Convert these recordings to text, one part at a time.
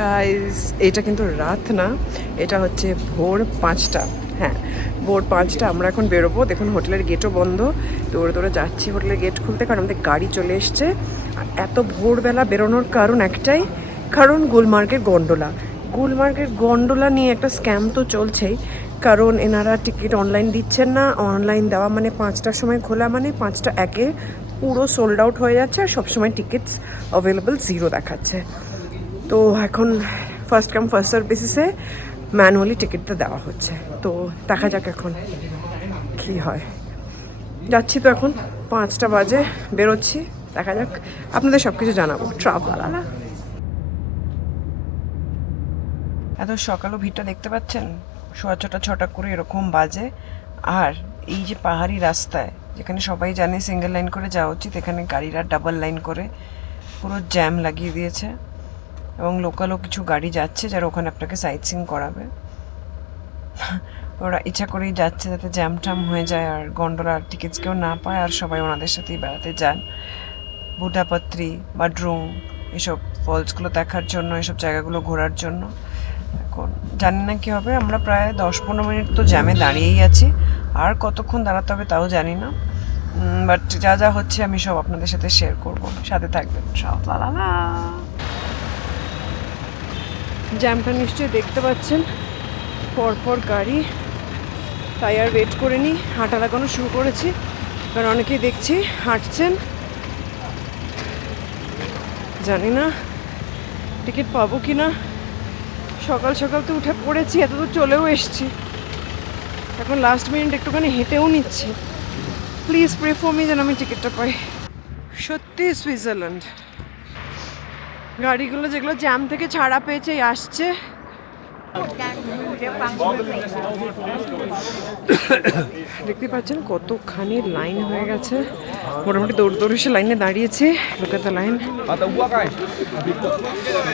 Guys, এটা কিন্তু রাত না, এটা হচ্ছে ভোর 5টা। হ্যাঁ, ভোর 5টা। আমরা এখন বেরোবো। দেখুন হোটেলের গেটও বন্ধ। দৌড়ে দৌড়ে যাচ্ছি হোটেলের গেট খুলতে, কারণ আমাদের গাড়ি চলে এসছে। আর এত ভোরবেলা বেরোনোর কারণ একটাই, কারণ গুলমার্গের গন্ডোলা। গুলমার্গের গন্ডোলা নিয়ে একটা স্ক্যাম তো চলছেই, কারণ এনারা টিকিট অনলাইন দিচ্ছেন না। অনলাইন দেওয়া মানে 5টার সময় খোলা মানে 5টা একে পুরো সোল্ড আউট হয়ে যাচ্ছে, আর সবসময় টিকিটস অ্যাভেলেবল 0 দেখাচ্ছে। তো এখন ফার্স্ট কাম ফার্স্ট সার্ভ বেসিসে ম্যানুয়ালি টিকিটটা দেওয়া হচ্ছে। তো দেখা যাক এখন কী হয়। যাচ্ছি তো, এখন 5টা বাজে, বেরোচ্ছি। দেখা যাক, আপনাদের সব কিছু জানাবো। ট্রাভেলার এত সকালও ভিড়টা দেখতে পাচ্ছেন, 6:30 করে এরকম বাজে। আর এই যে পাহাড়ি রাস্তায়, যেখানে সবাই জানে সিঙ্গেল লাইন করে যাওয়া উচিত, এখানে গাড়িরা ডাবল লাইন করে পুরো জ্যাম লাগিয়ে দিয়েছে। এবং লোকালও কিছু গাড়ি যাচ্ছে যারা ওখানে আপনাকে সাইট সিং করাবে। ওরা ইচ্ছা করেই যাচ্ছে যাতে জ্যাম ট্যাম হয়ে যায় আর গন্ডোলার টিকিটস কেউ না পায়, আর সবাই ওনাদের সাথেই বেড়াতে যান বুদাপাত্রি বা ড্রুং এসব ফলসগুলো দেখার জন্য, এসব জায়গাগুলো ঘোরার জন্য। এখন জানি না কী হবে, আমরা প্রায় 10-15 মিনিট তো জ্যামে দাঁড়িয়েই আছি, আর কতক্ষণ দাঁড়াতে হবে তাও জানি না। বাট যা যা হচ্ছে আমি সব আপনাদের সাথে শেয়ার করব, সাথে থাকবেন সব। জ্যামটা নিশ্চয়ই দেখতে পাচ্ছেন, পরপর গাড়ি, তাই আর ওয়েট করে নিই, হাঁটা লাগানো শুরু করেছি। কারণ অনেকেই দেখছি হাঁটছেন। জানি না টিকিট পাবো কি না। সকাল সকাল তো উঠে পড়েছি, এত দূর চলেও এসছি, এখন লাস্ট মিনিট একটুখানি হেঁটেও নিচ্ছি। প্লিজ প্রে ফর মি যেন আমি টিকিটটা পাই। সত্যি সুইজারল্যান্ড। গাড়িগুলো যেগুলো জ্যাম থেকে ছাড়া পেয়েছে আসছে। দেখতে পাচ্ছেন কতখানি লাইন হয়ে গেছে, মোটামুটি দৌড় দৌড়ে এসে লাইনে দাঁড়িয়েছে। লোক এত লাইন,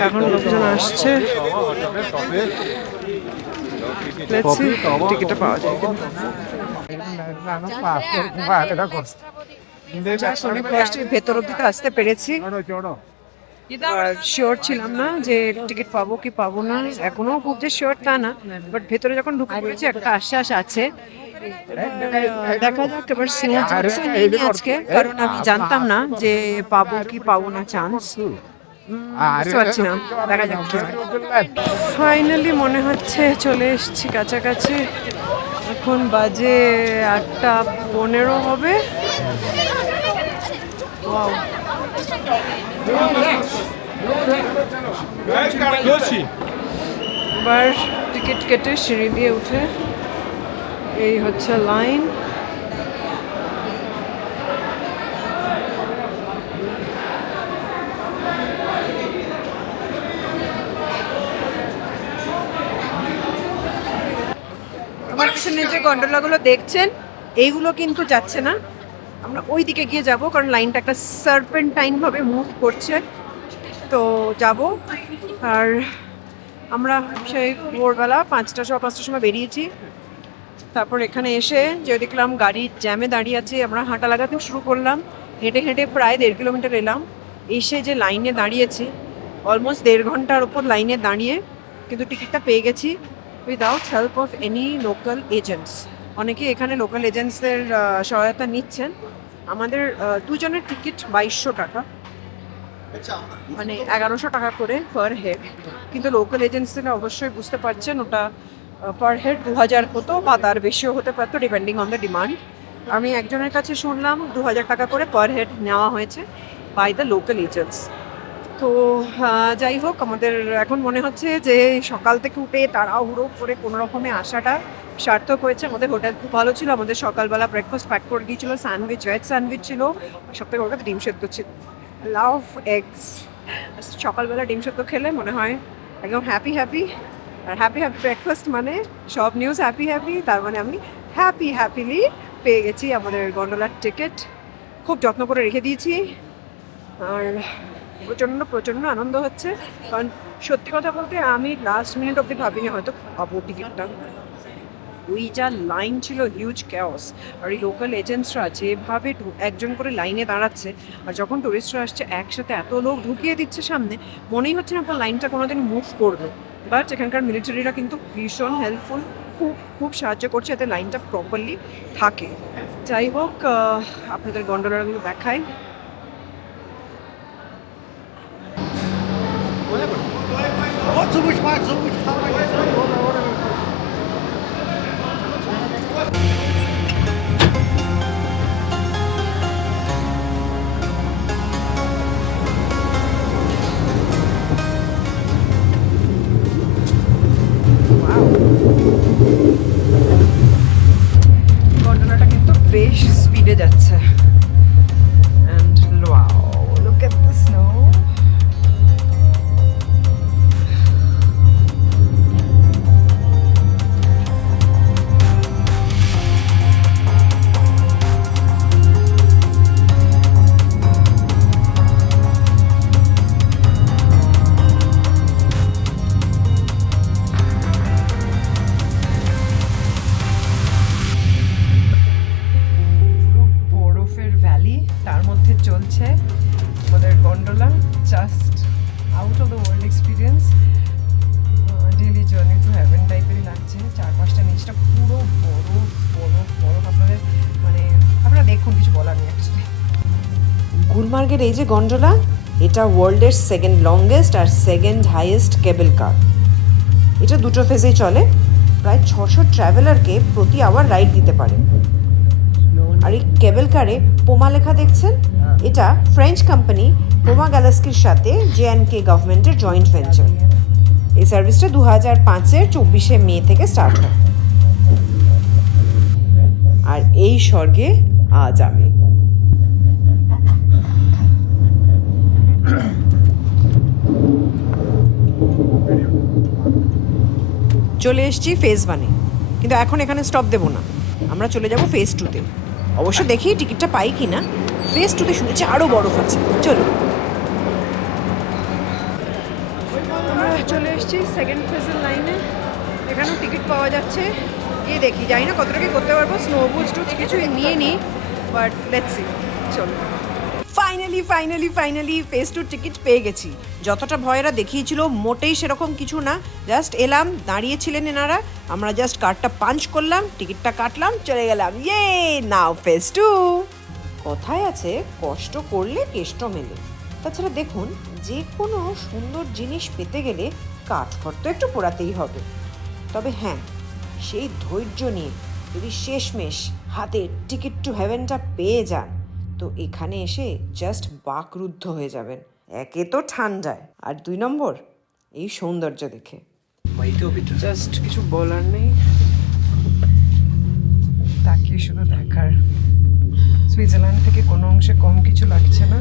এখন লোকজন আসছে। টিকিটটা পাওয়া যায় ভেতর অব্দি আসতে পেরেছি। শিওর ছিলাম না যে টিকিট পাবো কি পাবো না, এখনো খুব যে শিওর তা না, বাট ভেতরে যখন ঢুকে পড়েছি একটা আশ্বাস আছে। দেখা যাক এবার আজকে, কারণ আমি জানতাম না যে পাবো কি পাবো না চান্স, বুঝতে পারছি না। দেখা যাক ফাইনালি মনে হচ্ছে চলে এসেছি কাছাকাছি। এখন বাজে 8:15 হবে। এবার টিকিট কেটে সিঁড়ি দিয়ে উঠে এই হচ্ছে লাইন। আমার পিছনে যে গন্ডোলাগুলো দেখছেন এইগুলো কিন্তু যাচ্ছে না, আমরা ওই দিকে গিয়ে যাব, কারণ লাইনটা একটা সার্পেন্টাইন ভাবে মুভ করছে। তো যাব। আর আমরা সেই ভোরবেলা 5টার সময় বেরিয়েছি। তারপর এখানে এসে যে দেখলাম গাড়ি জ্যামে দাঁড়িয়ে আছে, আমরা হাঁটা লাগাতে শুরু করলাম। হেঁটে হেঁটে প্রায় 1.5 কিলোমিটার এলাম। এসে যে লাইনে দাঁড়িয়েছি, অলমোস্ট 1.5 ঘন্টার ওপর লাইনে দাঁড়িয়ে কিন্তু টিকিটটা পেয়ে গেছি without help of any local agents. অনেকে এখানে লোকাল এজেন্টসদের সহায়তা নিচ্ছেন। আমাদের দুজনের টিকিট 2200 টাকা, মানে 1100 টাকা করে পার হেড। কিন্তু লোকাল এজেন্সিরা অবশ্যই বুঝতে পারছেন ওটা পার হেড 2000 হতো বা তার বেশিও হতে পারতো, ডিপেন্ডিং অন দ্য ডিমান্ড। আমি একজনের কাছে শুনলাম 2000 টাকা করে পার হেড নেওয়া হয়েছে বাই দ্য লোকাল এজেন্টস। তো যাই হোক, আমাদের এখন মনে হচ্ছে যে সকাল থেকে উঠে তাড়াহুড়ো করে কোনো রকমে আসাটা সার্থক হয়েছে। আমাদের হোটেল খুব ভালো ছিল, আমাদের সকালবেলা ব্রেকফাস্ট প্যাক করে দিয়েছিল, স্যান্ডউইচ, ভেজ স্যান্ডউইচ ছিল, সব থেকে বড় কথা ডিম সেদ্ধ ছিল। লাভ এগস। সকালবেলা ডিম সেদ্ধ খেলে মনে হয় একদম হ্যাপি হ্যাপি। আর হ্যাপি হ্যাপি ব্রেকফাস্ট মানে সব নিউজ হ্যাপি হ্যাপি, তার মানে আমি হ্যাপিলি পেয়ে গেছি আমাদের গন্ডোলার টিকিট। খুব যত্ন করে রেখে দিয়েছি, আর প্রচণ্ড আনন্দ হচ্ছে। কারণ সত্যি কথা বলতে আমি লাস্ট মিনিট অবধি ভাবিনি হয়তো পাবো টিকিটটা। ওই যা লাইন ছিল, হিউজ ক্যাওস। আর এই লোকাল এজেন্টসরা যেভাবে একজন করে লাইনে দাঁড়াচ্ছে, আর যখন টুরিস্টরা আসছে একসাথে এত লোক ঢুকিয়ে দিচ্ছে সামনে, মনেই হচ্ছে না আপনার লাইনটা কোনোদিন মুভ করবে। বাট এখানকার মিলিটারিরা কিন্তু ভীষণ হেল্পফুল, খুব খুব সাহায্য করছে যাতে লাইনটা প্রপারলি থাকে। যাই হোক, আপনাদের গন্ডোলাগুলো দেখাই। গন্ডোলাটা কিন্তু বেশ স্পিডে যাচ্ছে। And wow, look at the snow. তার মধ্যে চলছে আমাদের gondola, just out of the world experience. Daily journey to heaven টাইপেরই লাগছে। চারপাশটা নিচটা পুরো বরফ বরফ বরফ। আপনাদের মানে আপনারা দেখুন, কিছু বলার নেই অ্যাকচুয়ালি। গুলমার্গের এই যে গন্ডোলা, এটা ওয়ার্ল্ডের সেকেন্ড লংগেস্ট আর সেকেন্ড হাইয়েস্ট কেবল কার। এটা দুটো ফেজেই চলে, প্রায় 600 ট্রাভেলারকে প্রতি আওয়ার রাইড দিতে পারে। আর এই কেবল কারে পোমা লেখা দেখছেন, এটা ফ্রেঞ্চ কোম্পানি পোমা গ্যালাস্কির সাথে JNK গভর্নমেন্টের জয়েন্ট ভেঞ্চার। এই সার্ভিসটা 2005-এর 24শে মে থেকে স্টার্ট হয়। আর এই স্বর্গে আজ আমি। চলে এসেছি ফেজ 1-এ, কিন্তু এখন এখানে স্টপ দেবো না, আমরা চলে যাব ফেজ 2-তে। অবশ্য দেখি টিকিটটা পাই কি না। ফেজ 2-তে শুনেছি আরও বরফ আছে। চলো, আমরা চলে এসেছি সেকেন্ড ফেজের লাইনে। এখানেও টিকিট পাওয়া যাচ্ছে, গিয়ে দেখি। জানি না কতটা কি করতে পারবো, স্নো বুটস টুটস কিছু নিয়ে নিই, বাট লেটস সি। চলো, ফাইনালি ফেজ 2 টিকিট পেয়ে গেছি। যতটা ভয়েরা দেখিয়েছিল মোটেই সেরকম কিছু না। জাস্ট এলাম, দাঁড়িয়েছিলেন এনারা, আমরা জাস্ট কার্ডটা পাঞ্চ করলাম, টিকিটটা কাটলাম, চলে গেলাম। ইয়ে, নাও ফেজ 2। কথায় আছে, কষ্ট করলে কেষ্ট মেলে। তাছাড়া দেখুন, যে কোনো সুন্দর জিনিস পেতে গেলে কাঠখড় তো একটু পোড়াতেই হবে। তবে হ্যাঁ, সেই ধৈর্য নিয়ে যদি শেষমেশ হাতে টিকিট টু হেভেনটা পেয়ে যান, তো এখানে এসে জাস্ট বাকরুদ্ধ হয়ে যাবেন। একে তো ঠান্ডায়, আর 2 নম্বর এই সৌন্দর্য দেখে জাস্ট কিছু বলার নেই। তাকিয়ে শুধু দেখার। সুইজারল্যান্ড থেকে কোনো অংশে কম কিছু লাগছে না।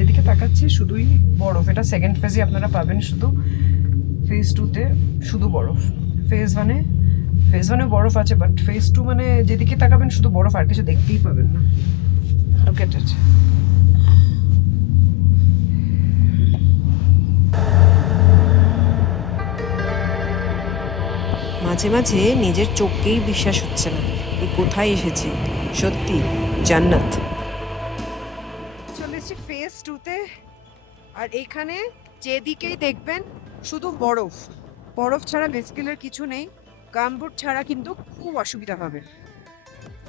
এদিকে তাকাচ্ছি শুধুই বরফ। এটা সেকেন্ড ফেজে আপনারা পাবেন শুধু। ফেজ 2-তে শুধু বরফ। ফেজ 1-এ বরফ আছে, বাট ফেজ 2 মানে যেদিকে তাকাবেন শুধু বরফ, আর কিছু দেখতেই পাবেন না। Look at it. মাঝে মাঝে নিজের চোখকেই বিশ্বাস হচ্ছে না, এই কোথায় এসেছি। সত্যি জান্নাত। চলেছি ফেজ 2-তে, আর এইখানে যেদিকেই দেখবেন শুধু বরফ। বরফ ছাড়া বেসিক্যালি কিছু নেই। গামবুট ছাড়া কিন্তু খুব অসুবিধা হবে।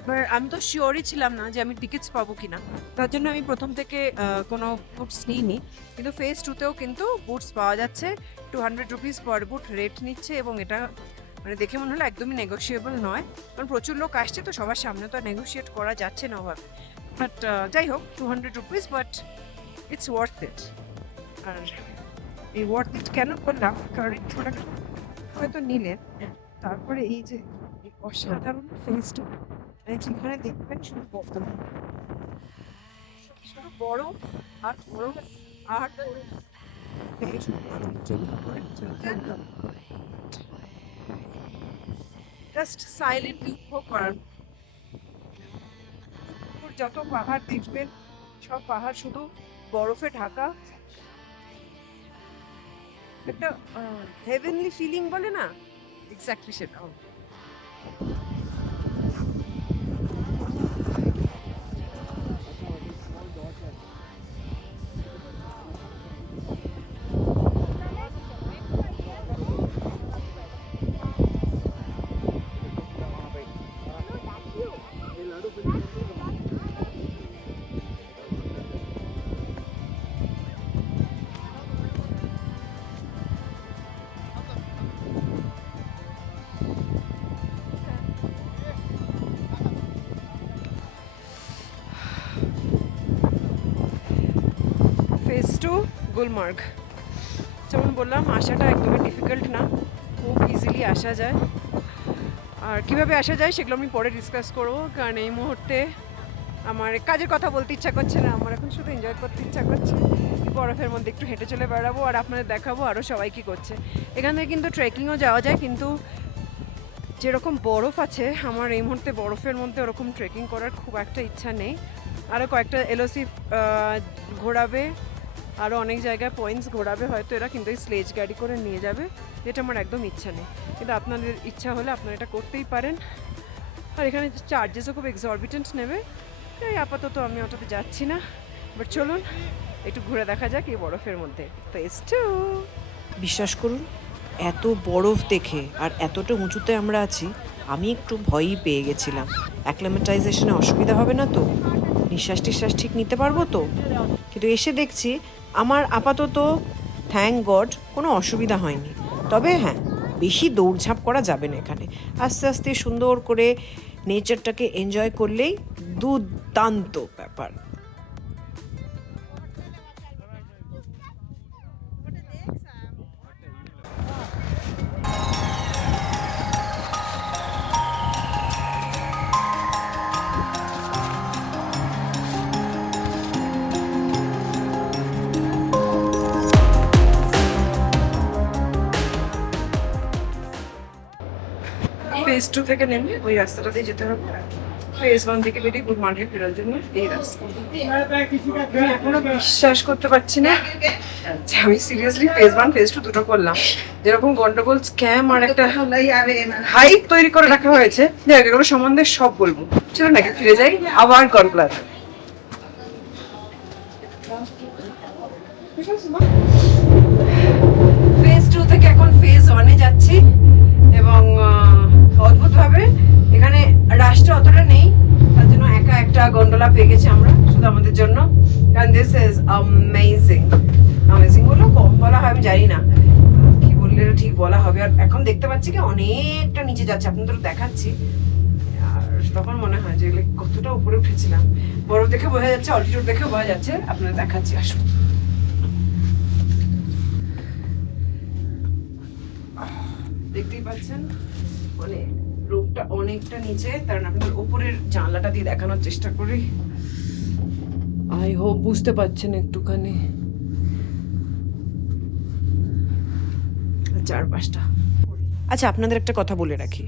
এবার আমি তো শিওরই ছিলাম না যে আমি টিকিটস পাবো কিনা, তার জন্য আমি প্রথম থেকে কোনো বুটস নিইনি। কিন্তু ফেজ 2-তেও কিন্তু বুটস পাওয়া যাচ্ছে। 200 রুপিস পার বুট রেট নিচ্ছে, এবং এটা মানে দেখে মনে হলো একদমই নেগোশিয়েবল নয়, কারণ প্রচুর লোক আসছে তো সবার সামনে তো নেগোশিয়েট করা যাচ্ছে না ওভাবে। বাট যাই হোক, 200 rupees, but it's worth it. আর এই ওয়ার্থ ইট কেন করলাম, কারণ এই প্রোডাক্ট হয়তো নিলেন, তারপরে এই যে অসাধারণ ফেজ 2, যেখানে দেখবেন শুধু বরফ আর বরফ আর জাস্ট সাইলেন্টলি উপভোগ করার। যত পাহাড় দেখবেন সব পাহাড় শুধু বরফে ঢাকা। একটা হেভেনলি ফিলিং বলে না, এক্স্যাক্টলি সেটাও। ফেজ 2 গুলমার্গ। যেমন বললাম, আসাটা একদমই ডিফিকাল্ট না, খুব ইজিলি আসা যায়। আর কীভাবে আসা যায় সেগুলো আমি পরে ডিসকাস করবো, কারণ এই মুহূর্তে আমার কাজের কথা বলতে ইচ্ছা করছে না, আমার এখন শুধু এনজয় করতে ইচ্ছা করছে। বরফের মধ্যে একটু হেঁটে চলে বেড়াবো আর আপনাদের দেখাবো আরও সবাই কী করছে। এখান থেকে কিন্তু ট্রেকিংও যাওয়া যায়, কিন্তু যেরকম বরফ আছে আমার এই মুহূর্তে বরফের মধ্যে ওরকম ট্রেকিং করার খুব একটা ইচ্ছা নেই। আরও কয়েকটা এলওসি ঘোরাবে, আরও অনেক জায়গায় পয়েন্টস ঘোরাবে হয়তো এরা, কিন্তু এই স্লেজ গাড়ি করে নিয়ে যাবে, যেটা আমার একদম ইচ্ছা নেই। কিন্তু আপনাদের ইচ্ছা হলে আপনারা এটা করতেই পারেন। আর এখানে চার্জেসও খুব এক্সরবিটেন্ট নেবে, তাই আপাতত আমি ওটাতে যাচ্ছি না। বাট চলুন একটু ঘুরে দেখা যাক এই বরফের মধ্যে। ফেজ 2। বিশ্বাস করুন, এত বরফ দেখে আর এতটা উঁচুতে আমরা আছি, আমি একটু ভয়ই পেয়ে গেছিলাম। অ্যাক্লিমেটাইজেশনে অসুবিধা হবে না তো, নিঃশ্বাস টিশ্বাস ঠিক নিতে পারবো তো। কিন্তু এসে দেখছি আমার আপাতত থ্যাঙ্ক গড কোনো অসুবিধা হয়নি। তবে হ্যাঁ, বেশি দৌড়ঝাঁপ করা যাবে না এখানে। আস্তে আস্তে সুন্দর করে নেচারটাকে এনজয় করলেই দুর্দান্ত ব্যাপার। ফেজ 2 থেকে নেমে ওই রাস্তাটাতেই যেতে হবে। ফেজ 1 থেকে বেরিয়ে গুলমার্গে ফেরার জন্য এই রাস্তা। আমি এখনো বিশ্বাস করতে পারছি না যে আমি সিরিয়াসলি ফেজ 1 ফেজ 2 দুটো করলাম। যেরকম গন্ডগোল, স্ক্যাম আর একটা হাইপ তৈরি করে রাখা হয়েছে, এগুলো সম্বন্ধে সব বলবো। চলো নাকি ফিরে যাই আবার গনপ্লাজা। ফেজ 2 থেকে এখন ফেজ 1-এ যাচ্ছি এবং অদ্ভুতভাবে এখানে রাশটা অতটা নেই, তার জন্য একা একটা গন্ডোলা পেয়ে গেছি আমরা শুধু আমাদের জন্য। কারণ দিস ইজ অ্যামেজিং। অ্যামেজিং বললো কম বলা হয় আমি জানি না, কি বললে ঠিক বলা হবে। আর এখন দেখতে পাচ্ছি কি অনেকটা নিচে যাচ্ছে, আপনাদের দেখাচ্ছি। আর তখন মনে হয় যে কতটা উপরে উঠেছিলাম। বরফ দেখে বোঝা যাচ্ছে, অল্টিটিউড দেখে বোঝা যাচ্ছে। আপনাদের দেখাচ্ছি, আসুন। দেখতেই পাচ্ছেন মানে রূপটা অনেকটা নিচে, কারণ আপনাদের উপরের জানলাটা দিয়ে দেখানোর চেষ্টা করি। আই হোপ বুঝতে পারছেন একটুখানি চারপাশটা। আচ্ছা, আপনাদের একটা কথা বলে রাখি,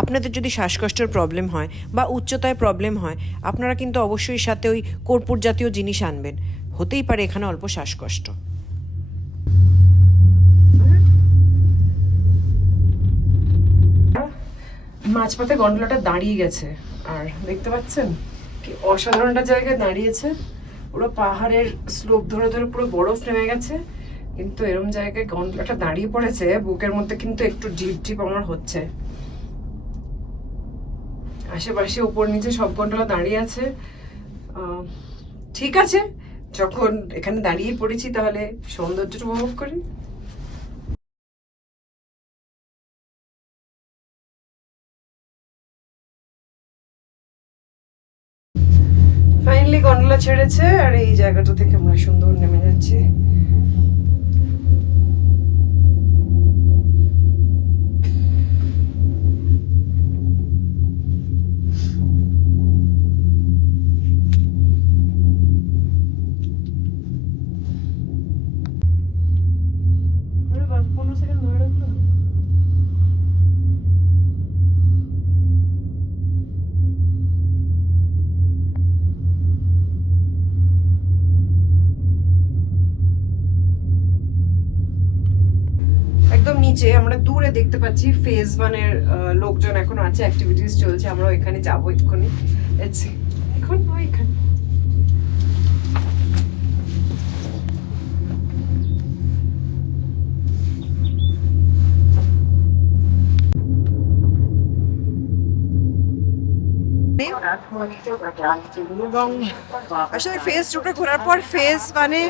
আপনাদের যদি শ্বাসকষ্টের প্রবলেম হয় বা উচ্চতায় প্রবলেম হয়, আপনারা কিন্তু অবশ্যই সাথে ওই কর্পূর জাতীয় জিনিস আনবেন। হতেই পারে এখানে অল্প শ্বাসকষ্ট। মাঝপথে গন্ডোলাটা দাঁড়িয়ে গেছে, আর দেখতে পাচ্ছেন কি অসাধারণ একটা জায়গায় দাঁড়িয়েছে। পুরো পাহাড়ের স্লোপ ধরে ধরে পুরো বরফ নেমে গেছে, কিন্তু এরম জায়গায় গন্ডোলাটা দাঁড়িয়ে পড়েছে, বুকের মধ্যে কিন্তু একটু ঢিপ ঢিপ আমার হচ্ছে। আশেপাশে উপর নিচে সব গন্ডোলা দাঁড়িয়ে আছে। ঠিক আছে, যখন এখানে দাঁড়িয়ে পড়েছি তাহলে সৌন্দর্যটা উপভোগ করি। ফাইনালি গন্ডোলা ছেড়েছে আর এই জায়গাটা থেকে আমরা সুন্দর নেমে যাচ্ছি। একদম নিচে আমরা দূরে দেখতে পাচ্ছি ফেজ ওয়ানের লোকজন এখনো আছে, অ্যাক্টিভিটিস চলছে, আমরা ওইখানে যাবো এক্ষুনি। এখন ওইখানে এবং আসলে ফেজ টুটা ঘোরার পর ফেজ মানে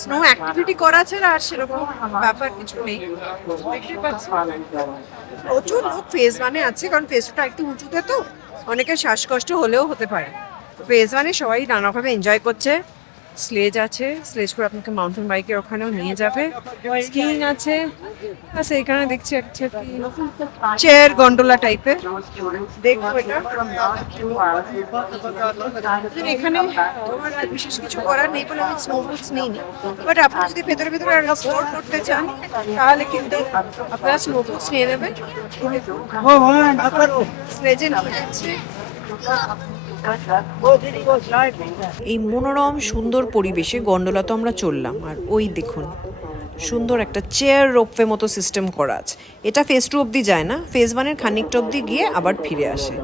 স্নো অ্যাক্টিভিটি করা ছাড়া আর সেরকম ব্যাপার কিছু নেই। দেখতে পাচ্ছি প্রচুর লোক ফেজ মানে আছে, কারণ ফেজ টুটা একটু উঁচুতে তো অনেকের শ্বাসকষ্ট হলেও হতে পারে। ফেজ মানে সবাই নানাভাবে এনজয় করছে। স্লেজ আছে, স্লেজ করে আপনাকে মাউন্টেন বাইকের ওখানেও নিয়ে যাবে। স্কিইং আছে, আচ্ছা এখানে দেখছি একটা চেয়ার গন্ডোলা টাইপের, দেখবো এটা। এখানে আমার আর বিশেষ কিছু করার নেই বলে আমি স্নো বুটস নিইনি, বাট আপনারা যদি ভেতরে ভেতরে এক্সপ্লোর করতে চান তাহলে কিন্তু আপনারা স্নো বুটস নিয়ে নেবেন। স্লেজে নিয়ে যাচ্ছে। এই মনোরম সুন্দর পরিবেশে গন্ডোলা তো আমরা চললাম, আর ওই দেখুন সুন্দর একটা চেয়ার রোপওয়ে মতো সিস্টেম করা আছে। এটা ফেজ 2 অবধি যায় না, ফেজ 1-এর খানিকটা অবধি গিয়ে আবার ফিরে আসে।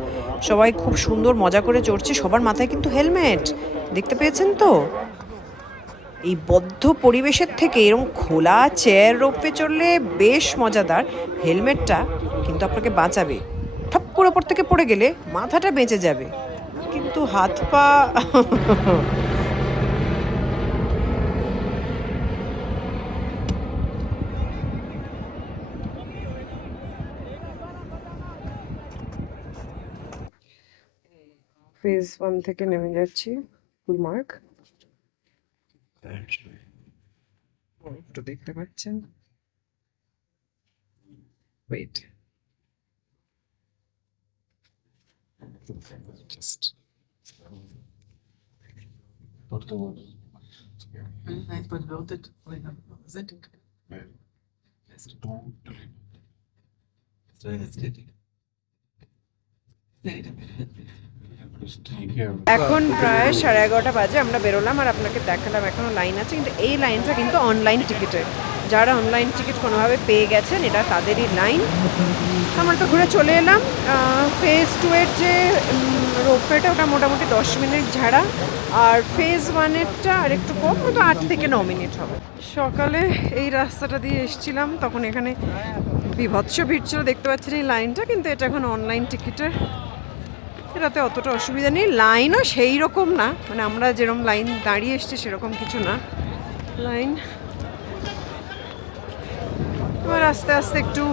সবাই খুব সুন্দর মজা করে চড়ছে, সবার মাথায় কিন্তু হেলমেট, দেখতে পেয়েছেন তো। এই বদ্ধ পরিবেশের থেকে এরকম খোলা চেয়ার রোপওয়ে চড়লে বেশ মজাদার। হেলমেটটা কিন্তু আপনাকে বাঁচাবে, ঠপ করে ওপর থেকে পড়ে গেলে মাথাটা বেঁচে যাবে, কিন্তু হাত পা ফেজ 1 থেকে নেমে যাচ্ছি গুলমার্গ। একটু দেখতে পাচ্ছেন, ওয়েট জাস্ট এখন প্রায় 11:30 বাজে, আমরা বেরোলাম আর আপনাকে দেখালাম এখনো লাইন আছে, কিন্তু এই লাইনটা কিন্তু অনলাইন টিকিটের। যারা অনলাইন টিকিট কোনোভাবে পেয়ে গেছেন এটা তাদেরই লাইন। আমরা তো ঘুরে চলে এলাম। ফেজ 2-এর যে রোপওয়েটা ওটা মোটামুটি 10 মিনিট ঝাড়া, আর ফেজ 1-এরটা আর একটু কম, হয়তো 8 থেকে 9 মিনিট হবে। সকালে এই রাস্তাটা দিয়ে এসেছিলাম, তখন এখানে বিভৎস ভিড় ছিল, দেখতে পাচ্ছেন এই লাইনটা, কিন্তু এটা এখন অনলাইন টিকিটের, এটাতে অতটা অসুবিধা নেই। লাইনও সেই রকম না, মানে আমরা যেরকম লাইন দাঁড়িয়ে এসছি সেরকম কিছু না লাইন। এবার আস্তে আস্তে একটু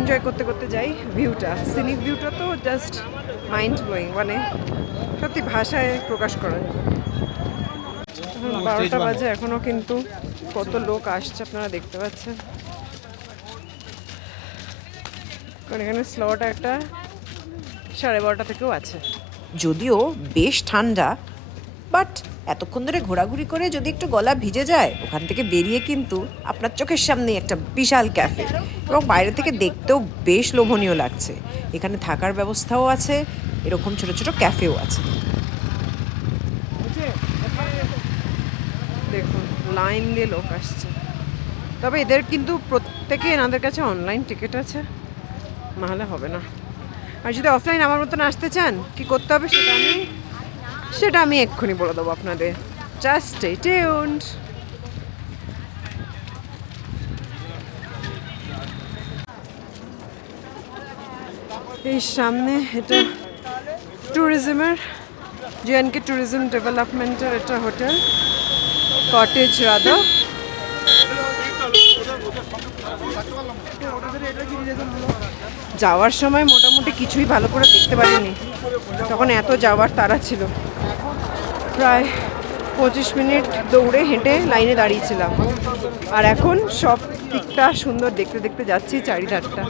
এনজয় করতে করতে যাই। ভিউটা, সিনিক ভিউটা তো জাস্ট মাইন্ড ব্লোয়িং, মানে সত্যি ভাষায় প্রকাশ করা যাবে। 12টা বাজে, এখনো কিন্তু কত লোক আসছে আপনারা দেখতে পাচ্ছেন। কারণ এখানে স্লট একটা 12:30 থেকেও আছে। যদিও বেশ ঠান্ডা, বাট এতক্ষণ ধরে ঘোরাঘুরি করে যদি একটু গলা ভিজে যায়, ওখান থেকে বেরিয়ে কিন্তু আপনার চোখের সামনে একটা বিশাল ক্যাফে, এবং বাইরে থেকে দেখতেও বেশ লোভনীয় লাগছে। এখানে থাকার ব্যবস্থাও আছে, এরকম ছোট ছোট ক্যাফেও আছে। দেখুন লাইন দিয়ে লোক আসছে, তবে এদের কিন্তু প্রত্যেকে এনাদের কাছে অনলাইন টিকিট আছে, নাহলে হবে না। আর যদি অফলাইন আমার মতন আসতে চান কি করতে হবে সেটা আমি এক্ষুনি বলে দেবো আপনাদের। Just stay tuned. এই সামনে এটা ট্যুরিজমের, জেএনকে ট্যুরিজম ডেভেলপমেন্টের এটা হোটেল, কটেজ রাধা। যাওয়ার সময় মোটামুটি কিছুই ভালো করে দেখতে পারিনি, তখন এত যাওয়ার তাড়া ছিল। প্রায় 25 মিনিট দৌড়ে হেঁটে লাইনে দাঁড়িয়েছিলাম, আর এখন সব দিকটা সুন্দর দেখতে দেখতে যাচ্ছি চারিধারটা।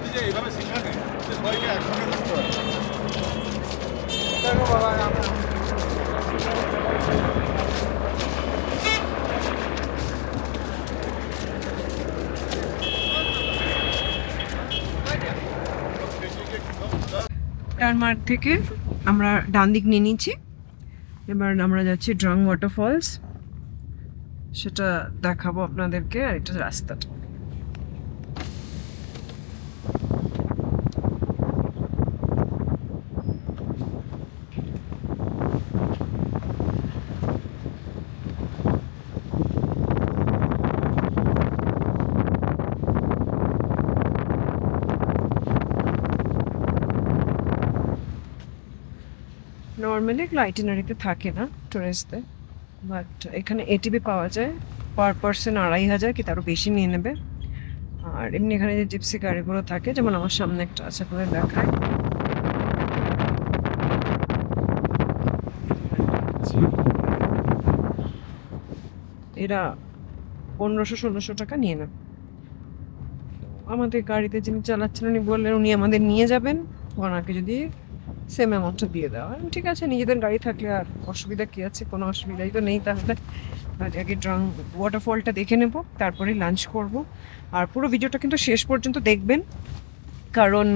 টারমার্ক থেকে আমরা ডান দিক নিয়ে নিচ্ছি, এবার আমরা যাচ্ছি ড্রং ওয়াটারফলস। সেটা দেখাবো আপনাদেরকে। আর এটা রাস্তাটা, নর্মালি এগুলো আইটিনারিতে থাকে না টুরিস্টদের, বাট এখানে এটিভি পাওয়া যায়, পার পার্সন 2500 কি তারও বেশি নিয়ে নেবে। আর এমনি এখানে যে জিপসি গাড়িগুলো থাকে, যেমন আমার সামনে একটা আছে, আপনাদের দেখায়। এরা 1500-1600 টাকা নিয়ে নেবে। আমাদের গাড়িতে যিনি চালাচ্ছেন উনি বললেন উনি আমাদের নিয়ে যাবেন, ওনাকে যদি সেম অ্যামাউন্টটা দিয়ে দেওয়া। ঠিক আছে, নিজেদের গাড়ি থাকলে আর অসুবিধা কী আছে, কোনো অসুবিধাই তো নেই। তাহলে আগে ওয়াটারফলটা দেখে নেব, তারপরে লাঞ্চ করব। আর পুরো ভিডিওটা কিন্তু শেষ পর্যন্ত দেখবেন, কারণ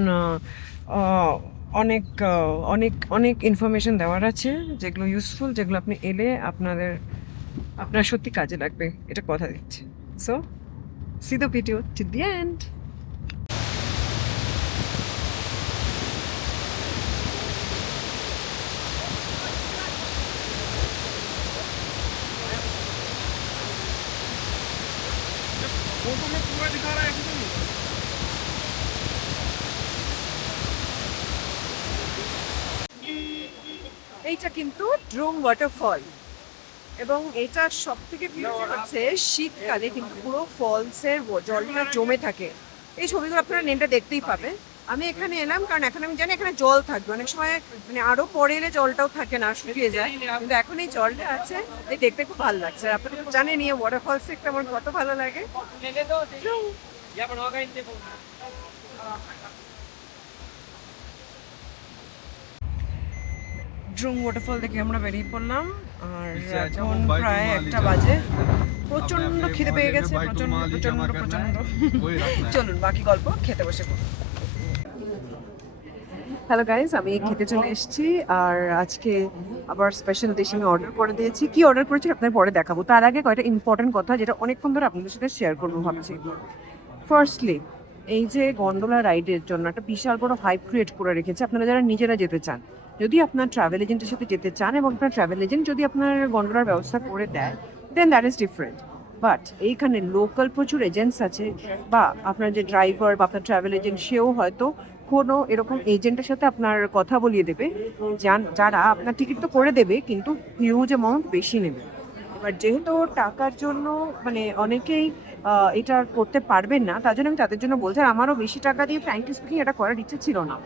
অনেক অনেক অনেক ইনফরমেশন দেওয়ার আছে, যেগুলো ইউজফুল, যেগুলো আপনি এলে আপনার সত্যি কাজে লাগবে, এটা কথা দিচ্ছি। So C the video till the end. এইটা কিন্তু ড্রুম ওয়াটারফল, এবং এটা সব থেকে বিউটি হচ্ছে শীতকালে কিন্তু পুরো ফলসের জলটা জমে থাকে। এই ছবিগুলো আপনারা নেটে দেখতেই পাবেন। আমি এখানে এলাম কারণ এখন আমি জানি এখানে জল থাকবে, অনেক সময় মানে আরো পরে এলে জলটাও থাকে না, শুকিয়ে যায়, কিন্তু এখন এই জলটা আছে, এই দেখতে খুব ভালো লাগছে। আর আপনারা জানেন এই ওয়াটারফলস দেখতে আমার কত ভালো লাগে। ড্রুম ওয়াটারফল দেখে আমরা বেরিয়ে পড়লাম, আর এখন প্রায় 1টা বাজে। প্রচন্ড খিদে পেয়ে গেছে, প্রচন্ড প্রচন্ড প্রচন্ড। চলুন বাকি গল্প খেতে বসে পড়ি। হ্যালো গাইজ, আমি খেতে চলে এসেছি, আর আজকে আবার স্পেশাল ডিশ আমি অর্ডার করে দিয়েছি। কি অর্ডার করেছি আপনার পরে দেখাবো, তার আগে কয়েকটা ইম্পর্টেন্ট কথা যেটা অনেকক্ষণ ধরে আপনাদের সাথে শেয়ার করবো ভাবছি। ফার্স্টলি, এই যে গন্ডোলা রাইডের জন্য একটা বিশাল বড় হাইপ ক্রিয়েট করে রেখেছে। আপনারা যারা নিজেরা যেতে চান, যদি আপনার ট্রাভেল এজেন্টের সাথে যেতে চান এবং আপনার ট্রাভেল এজেন্ট যদি আপনার গন্ডোলার ব্যবস্থা করে দেয়, দেন দ্যাট ইজ ডিফারেন্ট। বাট এইখানে লোকাল প্রচুর এজেন্টস আছে, বা আপনার যে ড্রাইভার বা আপনার ট্রাভেল এজেন্ট সেও হয়তো কোনো এরকম এজেন্টের সাথে আপনার কথা বলিয়ে দেবে, যারা আপনার টিকিট তো করে দেবে কিন্তু হিউজ অ্যামাউন্ট বেশি নেবে। এবার যেহেতু টাকার জন্য মানে অনেকেই এটা করতে পারবেন না, তার জন্য আমি তাদের জন্য বলছি। আর আমারও বেশি টাকা দিয়ে ফ্র্যাঙ্কলি স্পিকিং এটা করার ইচ্ছে ছিল না।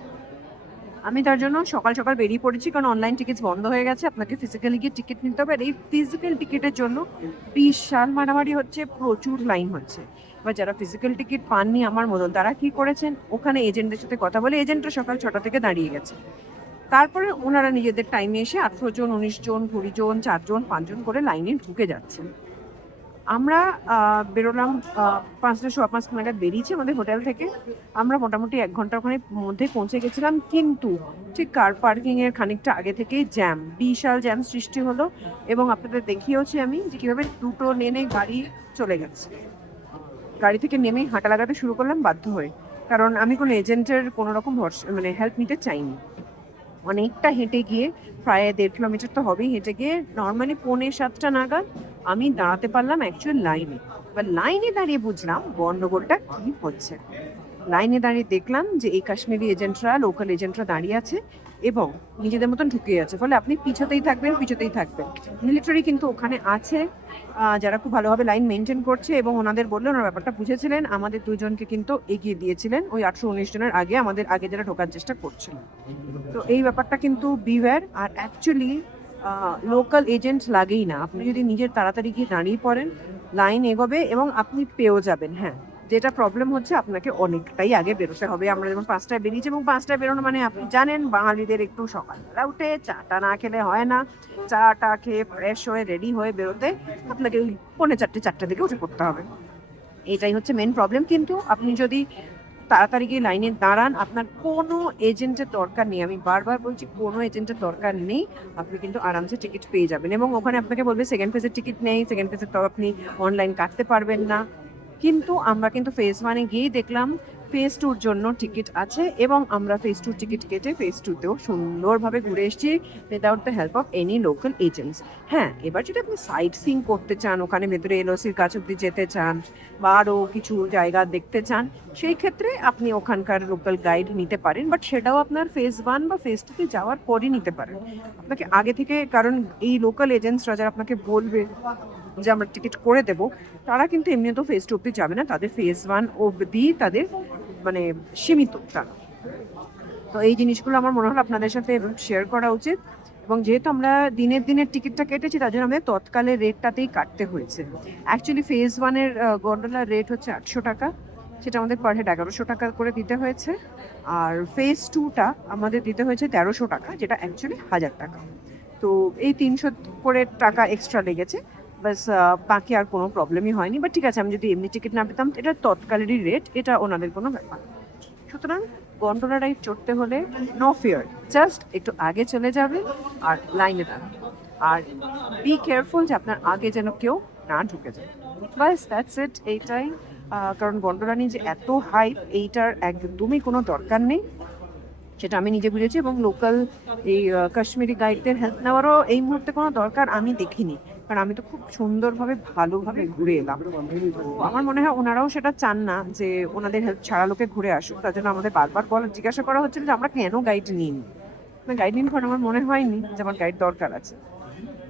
আমি তার জন্য সকাল সকাল বেরিয়ে পড়েছি, কারণ অনলাইন টিকিট বন্ধ হয়ে গেছে, আপনাকে ফিজিক্যালি গিয়ে টিকিট নিতে হবে। আর এই ফিজিক্যাল টিকিটের জন্য বিশাল মারামারি হচ্ছে, প্রচুর লাইন হচ্ছে। এবার যারা ফিজিক্যাল টিকিট পাননি আমার মতন, তারা কি করেছেন, ওখানে এজেন্টদের সাথে কথা বলে এজেন্টরা সকাল 6টা থেকে দাঁড়িয়ে গেছে। তারপরে ওনারা নিজেদের টাইমে এসে 18 জন, 19 জন, 20 জন, 4 জন, 5 জন করে লাইনে ঢুকে যাচ্ছেন। আমরা বেরোলাম 5টা সোয়া 5 নাগাদ বেরিয়েছি আমাদের হোটেল থেকে। আমরা মোটামুটি 1 ঘন্টার ওখানে মধ্যে পৌঁছে গেছিলাম, কিন্তু ঠিক কার পার্কিংয়ের খানিকটা আগে থেকেই জ্যাম, বিশাল জ্যাম সৃষ্টি হলো। এবং আপনাদের দেখিয়েওছি আমি যে কীভাবে দুটো লেনে গাড়ি চলে গেছে। গাড়ি থেকে নেমেই হাঁটা লাগাতে শুরু করলাম বাধ্য হয়ে, কারণ আমি কোনো এজেন্টের কোনো রকম মানে হেল্প নিতে চাইনি। অনেকটা হেঁটে গিয়ে, প্রায় 1.5 কিলোমিটার তো হবেই হেঁটে গিয়ে, নর্মালি 6:45 নাগাদ আমি দাঁড়াতে পারলাম অ্যাকচুয়াল লাইনে। এবার লাইনে দাঁড়িয়ে বুঝলাম গন্ডগোলটা কী হচ্ছে। লাইনে দাঁড়িয়ে দেখলাম যে এই কাশ্মীরি এজেন্টরা, লোকাল এজেন্টরা দাঁড়িয়ে আছে এবং নিজেদের মতন ঢুকে আছে, ফলে আপনি পিছতেই থাকবেন। মিলিটারি কিন্তু ওখানে আছে, যারা খুব ভালোভাবে লাইন মেনটেন করছে, এবং ওনাদের বললে ওনার ব্যাপারটা বুঝেছিলেন। আমাদের 2 জনকে কিন্তু এগিয়ে দিয়েছিলেন, ওই 18-19 জনের আগে, আমাদের আগে যারা ঢোকার চেষ্টা করছিল। তো এই ব্যাপারটা কিন্তু বিওয়্যার। আর অ্যাকচুয়ালি লোকাল এজেন্ট লাগেই না, আপনি যদি নিজের তাড়াতাড়ি গিয়ে দাঁড়িয়ে পড়েন, লাইন এগোবে এবং আপনি পেয়েও যাবেন। হ্যাঁ, যেটা প্রবলেম হচ্ছে আপনাকে অনেকটাই আগে বেরোতে হবে। আমরা যেমন 5টায় বেরিয়েছি, এবং 5টায় বেরোনো মানে আপনি জানেন বাঙালিদের একটু সকালবেলা উঠে চাটা না খেলে হয় না। চাটা খেয়ে ফ্রেশ হয়ে রেডি হয়ে বেরোতে আপনাকে ওই 3:45-4টা দিকে উঠে পড়তে হবে। এটাই হচ্ছে মেন প্রবলেম। কিন্তু আপনি যদি তাড়াতাড়ি গিয়ে লাইনে দাঁড়ান। আপনার কোনো এজেন্টের দরকার নেই, আমি বারবার বলছি কোনো এজেন্টের দরকার নেই। আপনি কিন্তু আরামসে টিকিট পেয়ে যাবেন এবং ওখানে আপনাকে বলবে সেকেন্ড ফেজের টিকিট নেই, সেকেন্ড ফেজের তো আপনি অনলাইন কাটতে পারবেন না। কিন্তু আমরা কিন্তু ফেজ 1-এ গিয়েই দেখলাম ফেজ 2-র জন্য টিকিট আছে এবং আমরা ফেজ 2 টিকিট কেটে ফেজ 2-তেও সুন্দরভাবে ঘুরে এসেছি without the help of any local agents. হ্যাঁ, এবার যদি আপনি সাইট সিইং করতে চান, ওখানে ভেতরে এলওসির কাছ অব্দি যেতে চান বা আরও কিছু জায়গা দেখতে চান, সেই ক্ষেত্রে আপনি ওখানকার লোকাল গাইড নিতে পারেন, বাট সেটাও আপনার ফেজ 1 বা ফেজ 2-তে যাওয়ার পরই নিতে পারেন। আপনাকে আগে থেকে, কারণ এই লোকাল এজেন্টসরা যারা আপনাকে বলবে যে আমরা টিকিট করে দেবো, তারা কিন্তু এমনি তো ফেজ 2 অব্দি যাবে না, তাদের ফেজ 1 অব্দি তাদের মানে সীমিত টাকা। তো এই জিনিসগুলো আমার মনে হলো আপনাদের সাথে শেয়ার করা উচিত। এবং যেহেতু আমরা দিনের টিকিটটা কেটেছি, তার জন্য আমাদের তৎকালের রেটটাতেই কাটতে হয়েছে। অ্যাকচুয়ালি ফেজ 1-এর গন্ডোলার রেট হচ্ছে 800 টাকা, সেটা আমাদের পার হেড 1100 টাকা করে দিতে হয়েছে। আর ফেজ 2টা আমাদের দিতে হয়েছে 1300 টাকা, যেটা অ্যাকচুয়ালি 1000 টাকা। তো এই 300 করে টাকা এক্সট্রা লেগেছে, বাস বাকি আর কোনো প্রবলেমই হয়নি। বাট ঠিক আছে, আমি যদি এমনি টিকিট না পেতাম, এটা তৎকালেরই রেট, এটা ওনাদের কোনো ব্যাপার না। সুতরাং গন্ডোলা রাইড চড়তে হলে নো ফিয়ার, জাস্ট একটু আগে চলে যাবে আর লাইনে দাঁড়াবে, আর বি কেয়ারফুল যে আপনার আগে যেন কেউ না ঢুকে যায়। বাস দ্যাটস ইট, এইটাই। কারণ গন্ডোলা নিয়ে যে এত হাইপ, এইটার একদমই কোনো দরকার নেই, সেটা আমি নিজে বুঝেছি। এবং লোকাল এই কাশ্মীরি গাইডদের হেল্প নেওয়ারও এই মুহূর্তে কোনো দরকার আমি দেখিনি, কারণ আমি তো খুব সুন্দরভাবে ভালোভাবে ঘুরে এলাম। তো আমার মনে হয় ওনারাও সেটা চান না যে ওনাদের হেল্প ছাড়া লোকে ঘুরে আসুক, তার জন্য আমাদের বারবার জিজ্ঞাসা করা হচ্ছিল যে আমরা কেন গাইড নিইনি। গাইড নিন, কারণ আমার মনে হয়নি যে আমার গাইড দরকার আছে।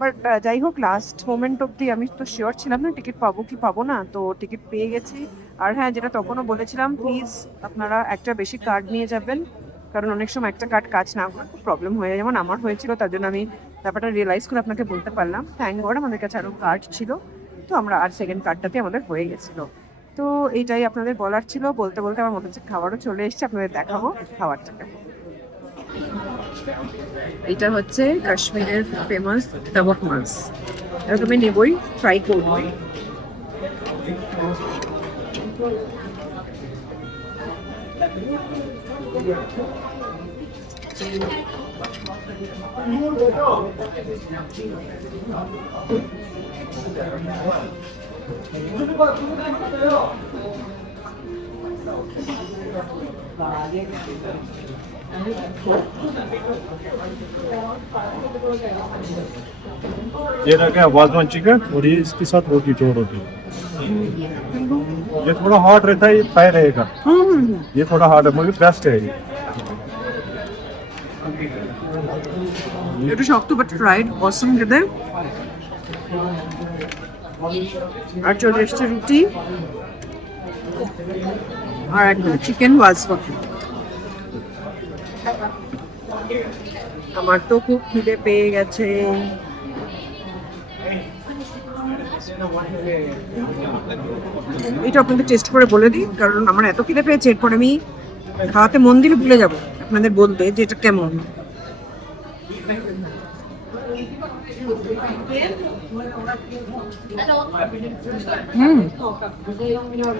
বাট যাই হোক, লাস্ট মোমেন্ট অব্দি আমি তো শিওর ছিলাম না টিকিট পাবো কি পাবো না, তো টিকিট পেয়ে গেছি। আর হ্যাঁ, যেটা তখনও বলেছিলাম, প্লিজ আপনারা একটা বেশি কার্ড নিয়ে যাবেন, কারণ অনেক সময় একটা কার্ড কাজ না করে খুব প্রবলেম হয়ে যায়, যেমন আমার হয়েছিল। তার জন্য আমি ব্যাপারটা রিয়েলাইজ করে আপনাকে বলতে পারলাম। থ্যাংক গড আমাদের কাছে আরও কার্ড ছিল, তো আমরা আর সেকেন্ড কার্ডটাতে আমাদের হয়ে গেছিলো। তো এইটাই আপনাদের বলার ছিল। বলতে বলতে আমার মনে হচ্ছে খাবারও চলে এসেছে, আপনাদের দেখাবো খাবারটাকে। এটা হচ্ছে কাশ্মীরের ফেমাস দাবক মাছ, এটা তুমি নেবই, ট্রাই করবোই। ये रखा है वाजवान चिकन और ये इसके साथ रोटी जोड़ होती है। ये थोड़ा हार्ड रहता है, ये फ्राई रहेगा। ये थोड़ा हार्ड है मगर बेस्ट है ये। একটু শক্ত বাট ফ্রাইড অসম খেতে। আর চলে এসছে রুটি আর একদম চিকেন ওয়াজওয়া। আমার তো খুব খিদে পেয়ে গেছে। এটা আপনাদের টেস্ট করে বলে দিই, কারণ আমার এত খিদে পেয়েছে, এরপর আমি খাওয়াতে মন দিলে ভুলে যাবো আপনাদের বলতে যে এটা কেমন।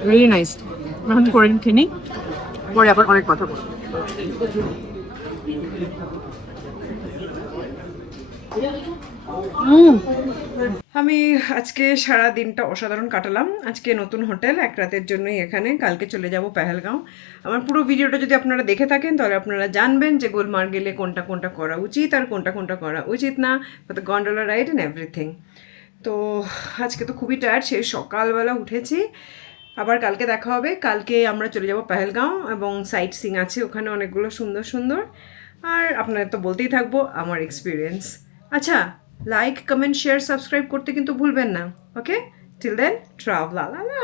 Really nice. এখন করে খেয়ে নিই, পরে আবার অনেক কথা বলবো। আমি আজকে সারা দিনটা অসাধারণ কাটালাম। আজকে নতুন হোটেল, এক রাতের জন্যই এখানে, কালকে চলে যাব পেহেলগাঁও। আমার পুরো ভিডিওটা যদি আপনারা দেখে থাকেন তাহলে আপনারা জানবেন যে গুলমার্গ গেলে কোনটা কোনটা করা উচিত আর কোনটা কোনটা করা উচিত না, the gondola ride and everything. তো আজকে তো খুবই টায়ার্ড, সেই সকালবেলা উঠেছি। আবার কালকে দেখা হবে। কালকে আমরা চলে যাব পেহেলগাঁও এবং সাইট সিং আছে ওখানে অনেকগুলো সুন্দর সুন্দর। আর আপনারা তো বলতেই থাকবো আমার এক্সপিরিয়েন্স। আচ্ছা, লাইক, কমেন্ট, শেয়ার, সাবস্ক্রাইব করতে কিন্তু ভুলবেন না। ওকে, টিল দেন, ট্রাভেল লা লা লা।